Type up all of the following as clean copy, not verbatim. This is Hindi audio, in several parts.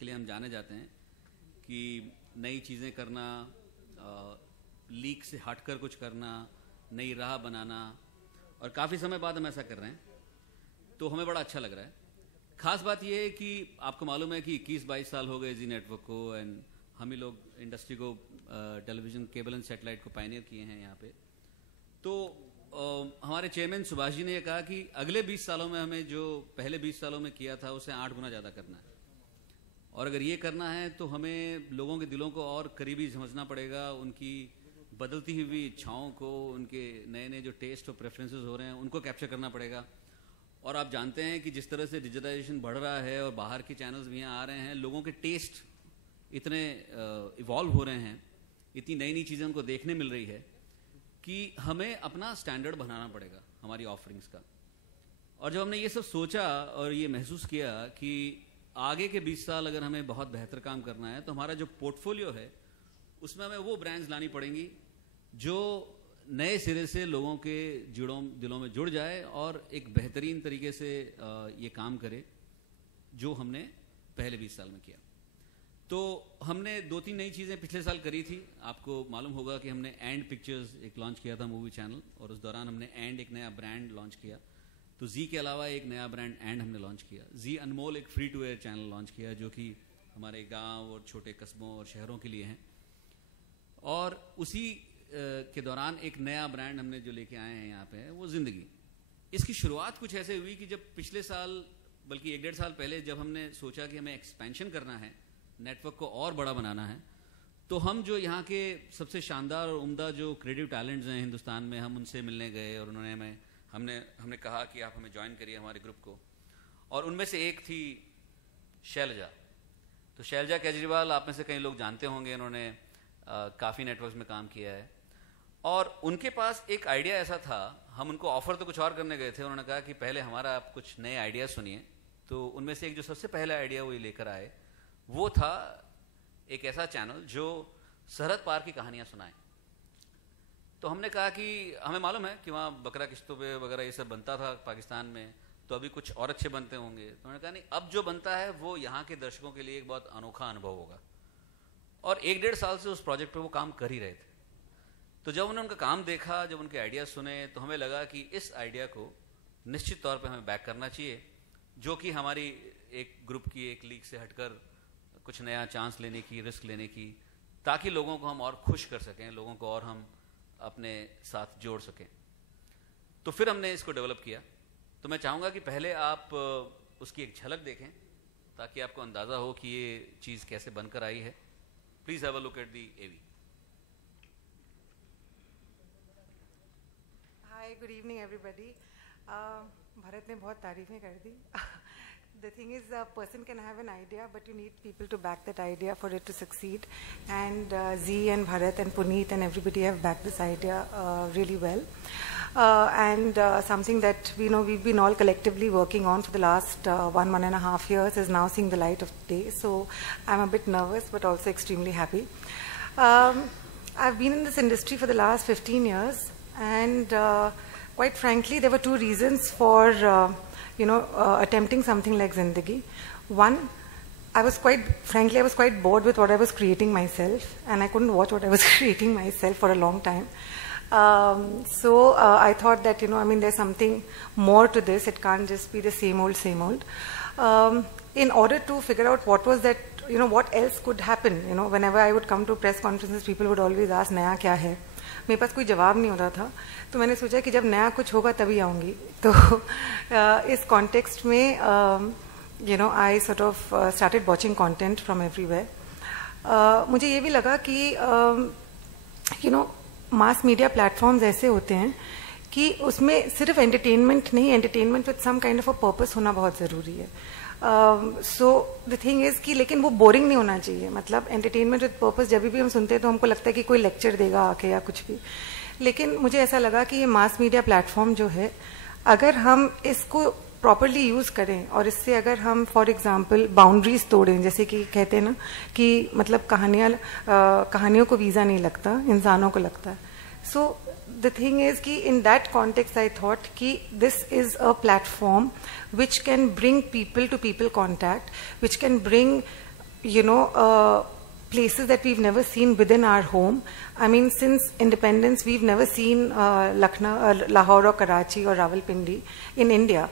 जिसके लिए हम जाने जाते हैं कि नई चीज़ें करना, लीक से हटकर कुछ करना, नई राह बनाना, और काफ़ी समय बाद हम ऐसा कर रहे हैं, तो हमें बड़ा अच्छा लग रहा है। खास बात यह है कि आपको मालूम है कि 21-22 साल हो गए जी नेटवर्क को, एंड हम ही लोग इंडस्ट्री को, टेलीविज़न, केबल एंड सैटेलाइट को पायनियर किए हैं यहाँ पे। तो हमारे चेयरमैन सुभाष जी ने यह कहा कि अगले 20 सालों में हमें जो पहले 20 सालों में किया था उससे 8 गुना ज़्यादा करना है, और अगर ये करना है तो हमें लोगों के दिलों को और करीबी समझना पड़ेगा, उनकी बदलती हुई इच्छाओं को, उनके नए नए जो टेस्ट और प्रेफरेंसेस हो रहे हैं उनको कैप्चर करना पड़ेगा। और आप जानते हैं कि जिस तरह से डिजिटलाइजेशन बढ़ रहा है और बाहर की चैनल्स भी यहाँ आ रहे हैं, लोगों के टेस्ट इतने इवॉल्व हो रहे हैं, इतनी नई नई चीज़ें उनको देखने मिल रही है कि हमें अपना स्टैंडर्ड बनाना पड़ेगा हमारी ऑफरिंग्स का। और जब हमने ये सब सोचा और ये महसूस किया कि आगे के 20 साल अगर हमें बहुत बेहतर काम करना है तो हमारा जो पोर्टफोलियो है उसमें हमें वो ब्रांड्स लानी पड़ेंगी जो नए सिरे से लोगों के दिलों में जुड़ जाए और एक बेहतरीन तरीके से ये काम करे जो हमने पहले 20 साल में किया। तो हमने 2-3 नई चीज़ें पिछले साल करी थी। आपको मालूम होगा कि हमने एंड पिक्चर्स एक लॉन्च किया था मूवी चैनल, और उस दौरान हमने एंड एक नया ब्रांड लॉन्च किया। तो जी के अलावा एक नया ब्रांड एंड हमने लॉन्च किया। जी अनमोल एक free to air channel launch किया जो कि हमारे गांव और छोटे कस्बों और शहरों के लिए हैं। और उसी के दौरान एक नया ब्रांड हमने जो लेके आए हैं यहाँ पे, वो जिंदगी। इसकी शुरुआत कुछ ऐसे हुई कि जब पिछले साल, बल्कि 1-1.5 साल पहले, जब हमने सोचा कि हमें एक्सपेंशन करना है, नेटवर्क को और बड़ा बनाना है, तो हम जो यहाँ के सबसे शानदार और उम्दा जो क्रिएटिव टैलेंट्स हैं हिंदुस्तान में, हम उनसे मिलने गए और उन्होंने हमने कहा कि आप हमें ज्वाइन करिए हमारे ग्रुप को। और उनमें से एक थी शैलजा। तो शैलजा केजरीवाल आप में से कई लोग जानते होंगे, उन्होंने काफ़ी नेटवर्क्स में काम किया है। और उनके पास एक आइडिया ऐसा था, हम उनको ऑफर तो कुछ और करने गए थे, उन्होंने कहा कि पहले हमारा आप कुछ नए आइडिया सुनिए। तो उनमें से एक जो सबसे पहला आइडिया वो ये लेकर आए, वो था एक ऐसा चैनल जो सरहद पार की कहानियाँ सुनाए। तो हमने कहा कि हमें मालूम है कि वहाँ बकरा किश्तों पे वगैरह ये सब बनता था पाकिस्तान में, तो अभी कुछ और अच्छे बनते होंगे। तो उन्होंने कहा नहीं, अब जो बनता है वो यहाँ के दर्शकों के लिए एक बहुत अनोखा अनुभव होगा। और 1-1.5 साल से उस प्रोजेक्ट पर वो काम कर ही रहे थे। तो जब उन्होंने उनका काम देखा, जब उनके आइडिया सुने, तो हमें लगा कि इस आइडिया को निश्चित तौर पे हमें बैक करना चाहिए, जो कि हमारी एक ग्रुप की एक लीग से हटकर कुछ नया चांस लेने की, रिस्क लेने की, ताकि लोगों को हम और खुश कर सकें, लोगों को और हम अपने साथ जोड़ सकें। तो फिर हमने इसको डेवलप किया। तो मैं चाहूँगा कि पहले आप उसकी एक झलक देखें ताकि आपको अंदाज़ा हो कि ये चीज़ कैसे बनकर आई है। Please have a look at the AV. Hi, good evening everybody. Bharat ने बहुत तारीफें कर दी. The thing is, a person can have an idea, but you need people to back that idea for it to succeed. And Z and Bharat and Puneet and everybody have backed this idea really well. And something that we know we've been all collectively working on for the last 1.5 years is now seeing the light of day. So I'm a bit nervous, but also extremely happy. I've been in this industry for the last 15 years. And quite frankly, there were 2 reasons for, attempting something like Zindagi. One, I was quite bored with what I was creating myself, and I couldn't watch what I was creating myself for a long time. So I thought that, there's something more to this. It can't just be the same old, same old. In order to figure out what was that, what else could happen, whenever I would come to press conferences, people would always ask, "Naya kya hai?" मेरे पास कोई जवाब नहीं होता था, तो मैंने सोचा कि जब नया कुछ होगा तभी आऊँगी। तो इस कॉन्टेक्स्ट में I sort of started watching content from everywhere. मुझे ये भी लगा कि मास मीडिया प्लेटफॉर्म्स ऐसे होते हैं कि उसमें सिर्फ एंटरटेनमेंट नहीं, entertainment with some kind of a purpose होना बहुत ज़रूरी है। सो द थिंग इज़ कि लेकिन वो बोरिंग नहीं होना चाहिए। मतलब एंटरटेनमेंट विद पर्पस जब भी हम सुनते हैं तो हमको लगता है कि कोई लेक्चर देगा आके या कुछ भी, लेकिन मुझे ऐसा लगा कि ये मास मीडिया प्लेटफॉर्म जो है, अगर हम इसको प्रॉपरली यूज़ करें और इससे अगर हम फॉर एग्जांपल बाउंड्रीज तोड़ें, जैसे कि कहते हैं ना कि मतलब कहानियों को वीज़ा नहीं लगता, इंसानों को लगता है। सो the thing is कि in that context I thought कि this is a platform which can bring people to people contact, which can bring places that we've never seen within our home. I mean, since independence, we've never seen Lucknow, Lahore or Karachi or Rawalpindi in India.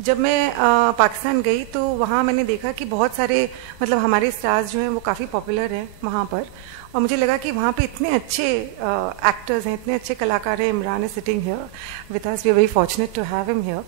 जब मैं पाकिस्तान गई तो वहाँ मैंने देखा कि बहुत सारे मतलब हमारे स्टार्स जो हैं वो काफ़ी पॉपुलर हैं वहाँ पर, और मुझे लगा कि वहाँ पे इतने अच्छे एक्टर्स हैं, इतने अच्छे कलाकार हैं. Imran is sitting here with us, we are very fortunate to have him here.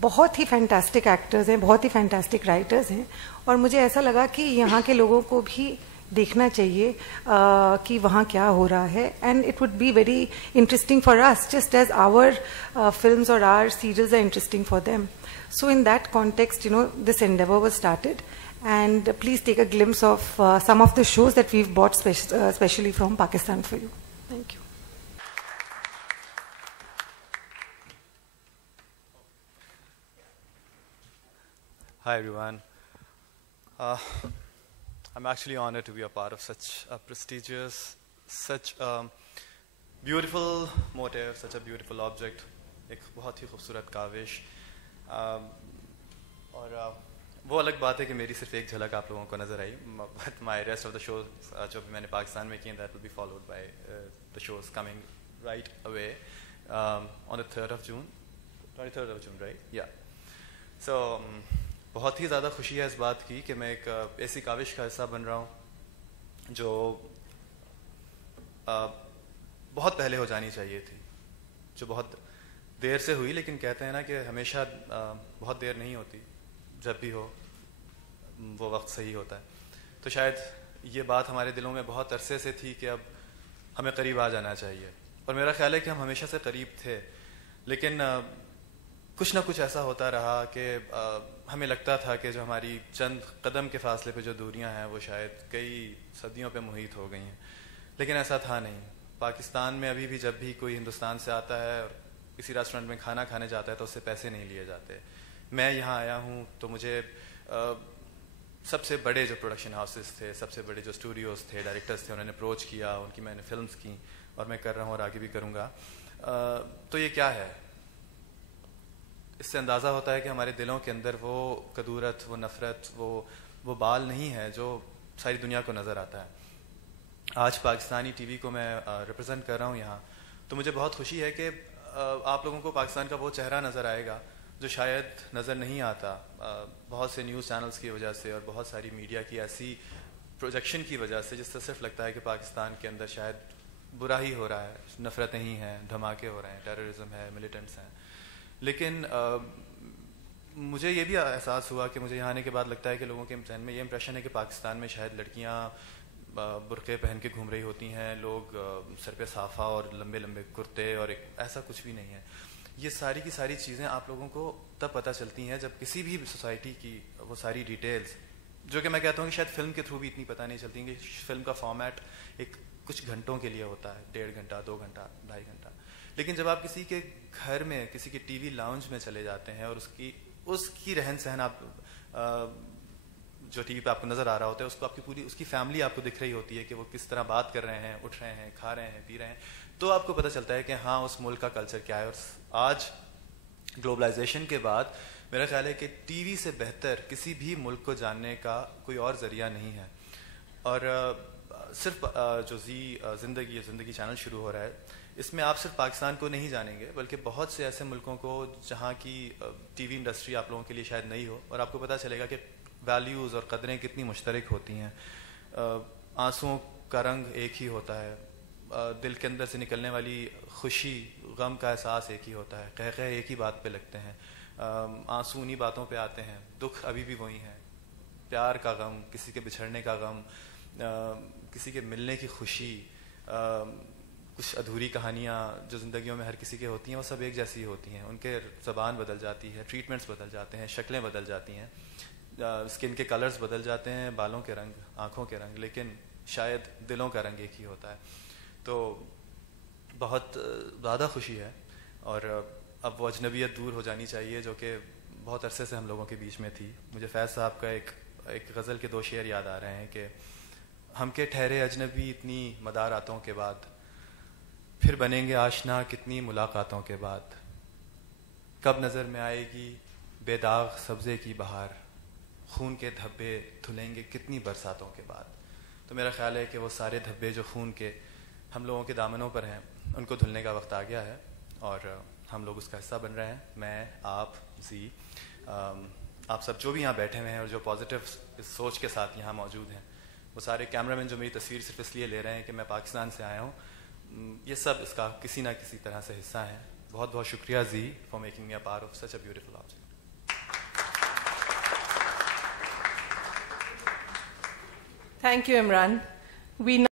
बहुत ही फैंटास्टिक एक्टर्स हैं, बहुत ही फैंटास्टिक राइटर्स हैं, और मुझे ऐसा लगा कि यहाँ के लोगों को भी देखना चाहिए कि वहाँ क्या हो रहा है. And it would be very interesting for us just as our films और our serials are interesting for them. So in that context, this endeavor was started, and please take a glimpse of some of the shows that we've bought specially from Pakistan for you. Thank you. Hi everyone. I'm actually honored to be a part of such a prestigious, such a beautiful motive, such a beautiful object. एक बहुत ही खूबसूरत काविश. और वो अलग बात है कि मेरी सिर्फ एक झलक आप लोगों को नज़र आई, but my rest of the show जो भी मैंने पाकिस्तान में किए, that will be followed by the shows coming right away on the 3rd of June, 23rd of June, right? या सो बहुत ही ज़्यादा खुशी है इस बात की कि मैं एक ऐसी काविश का हिस्सा बन रहा हूँ जो बहुत पहले हो जानी चाहिए थी, जो बहुत देर से हुई. लेकिन कहते हैं ना कि हमेशा बहुत देर नहीं होती, जब भी हो वो वक्त सही होता है. तो शायद ये बात हमारे दिलों में बहुत अरसे से थी कि अब हमें करीब आ जाना चाहिए, और मेरा ख्याल है कि हम हमेशा से करीब थे, लेकिन कुछ ना कुछ ऐसा होता रहा कि हमें लगता था कि जो हमारी चंद कदम के फासले पे जो दूरियां हैं वो शायद कई सदियों पे मुहित हो गई हैं. लेकिन ऐसा था नहीं. पाकिस्तान में अभी भी जब भी कोई हिंदुस्तान से आता है और किसी रेस्टोरेंट में खाना खाने जाता है तो उससे पैसे नहीं लिए जाते. मैं यहाँ आया हूँ तो मुझे सबसे बड़े जो प्रोडक्शन हाउसेस थे, सबसे बड़े जो स्टूडियोज़ थे, डायरेक्टर्स थे, उन्होंने अप्रोच किया, उनकी मैंने फिल्म्स की, और मैं कर रहा हूँ और आगे भी करूँगा. तो ये क्या है? इससे अंदाज़ा होता है कि हमारे दिलों के अंदर वो कदूरत, वो नफ़रत, वो बाल नहीं है जो सारी दुनिया को नज़र आता है. आज पाकिस्तानी टीवी को मैं रिप्रेजेंट कर रहा हूँ यहाँ, तो मुझे बहुत खुशी है कि आप लोगों को पाकिस्तान का वो चेहरा नज़र आएगा जो शायद नज़र नहीं आता बहुत से न्यूज़ चैनल्स की वजह से और बहुत सारी मीडिया की ऐसी प्रोजेक्शन की वजह से, जिससे सिर्फ लगता है कि पाकिस्तान के अंदर शायद बुरा ही हो रहा है, नफ़रतें ही हैं, धमाके हो रहे हैं, टेररिज्म है, मिलिटेंट्स हैं. लेकिन मुझे ये भी एहसास हुआ कि मुझे यहाँ आने के बाद लगता है कि लोगों के जहन में ये इंप्रेशन है कि पाकिस्तान में शायद लड़कियाँ बुरक़े पहन के घूम रही होती हैं, लोग सर पे साफ़ा और लंबे लंबे कुर्ते, और ऐसा कुछ भी नहीं है. ये सारी की सारी चीज़ें आप लोगों को तब पता चलती हैं जब किसी भी सोसाइटी की वो सारी डिटेल्स, जो कि मैं कहता हूँ कि शायद फिल्म के थ्रू भी इतनी पता नहीं चलती कि फिल्म का फॉर्मेट एक कुछ घंटों के लिए होता है, 1.5 घंटा, 2 घंटा, 2.5 घंटा. लेकिन जब आप किसी के घर में, किसी के टीवी लाउंज में चले जाते हैं और उसकी रहन सहन आप जो टीवी पे आपको नजर आ रहा होता है, उसको आपकी पूरी उसकी फैमिली आपको दिख रही होती है कि वो किस तरह बात कर रहे हैं, उठ रहे हैं, खा रहे हैं, पी रहे हैं, तो आपको पता चलता है कि हाँ उस मुल्क का कल्चर क्या है. और आज ग्लोबलाइजेशन के बाद मेरा ख्याल है कि टीवी से बेहतर किसी भी मुल्क को जानने का कोई और जरिया नहीं है. और सिर्फ जो ज़िंदगी चैनल शुरू हो रहा है, इसमें आप सिर्फ पाकिस्तान को नहीं जानेंगे, बल्कि बहुत से ऐसे मुल्कों को जहाँ की टीवी इंडस्ट्री आप लोगों के लिए शायद नहीं हो, और आपको पता चलेगा कि वैल्यूज़ और कदरें कितनी मुश्तरक होती हैं. आंसुओं का रंग एक ही होता है, दिल के अंदर से निकलने वाली खुशी, गम का एहसास एक ही होता है, कह एक ही बात पे लगते हैं, आंसू उन्हीं बातों पे आते हैं, दुख अभी भी वही है, प्यार का गम, किसी के बिछड़ने का गम, किसी के मिलने की खुशी, कुछ अधूरी कहानियाँ जो ज़िंदगियों में हर किसी के होती हैं वो सब एक जैसी होती हैं. उनके ज़बान बदल जाती है, ट्रीटमेंट्स बदल जाते हैं, शक्लें बदल जाती हैं, स्किन के कलर्स बदल जाते हैं, बालों के रंग, आँखों के रंग, लेकिन शायद दिलों का रंग एक ही होता है. तो बहुत ज़्यादा खुशी है, और अब वो अजनबियत दूर हो जानी चाहिए जो कि बहुत अरसे से हम लोगों के बीच में थी. मुझे फैज़ साहब का एक गज़ल के 2 शेर याद आ रहे हैं कि हम के ठहरे अजनबी इतनी मदारातों के बाद, फिर बनेंगे आशना कितनी मुलाकातों के बाद, कब नज़र में आएगी बेदाग सब्ज़े की बहार, खून के धब्बे धुलेंगे कितनी बरसातों के बाद। तो मेरा ख्याल है कि वो सारे धब्बे जो खून के हम लोगों के दामनों पर हैं, उनको धुलने का वक्त आ गया है और हम लोग उसका हिस्सा बन रहे हैं। मैं, आप, जी, आप सब जो भी यहाँ बैठे हुए हैं और जो पॉजिटिव सोच के साथ यहाँ मौजूद हैं, वो सारे कैमरामैन जो मेरी तस्वीर सिर्फ इसलिए ले रहे हैं कि मैं पाकिस्तान से आया हूँ, ये सब इसका किसी ना किसी तरह से हिस्सा है। बहुत बहुत शुक्रिया जी for making me a part of such a beautiful object. Thank you, Imran. We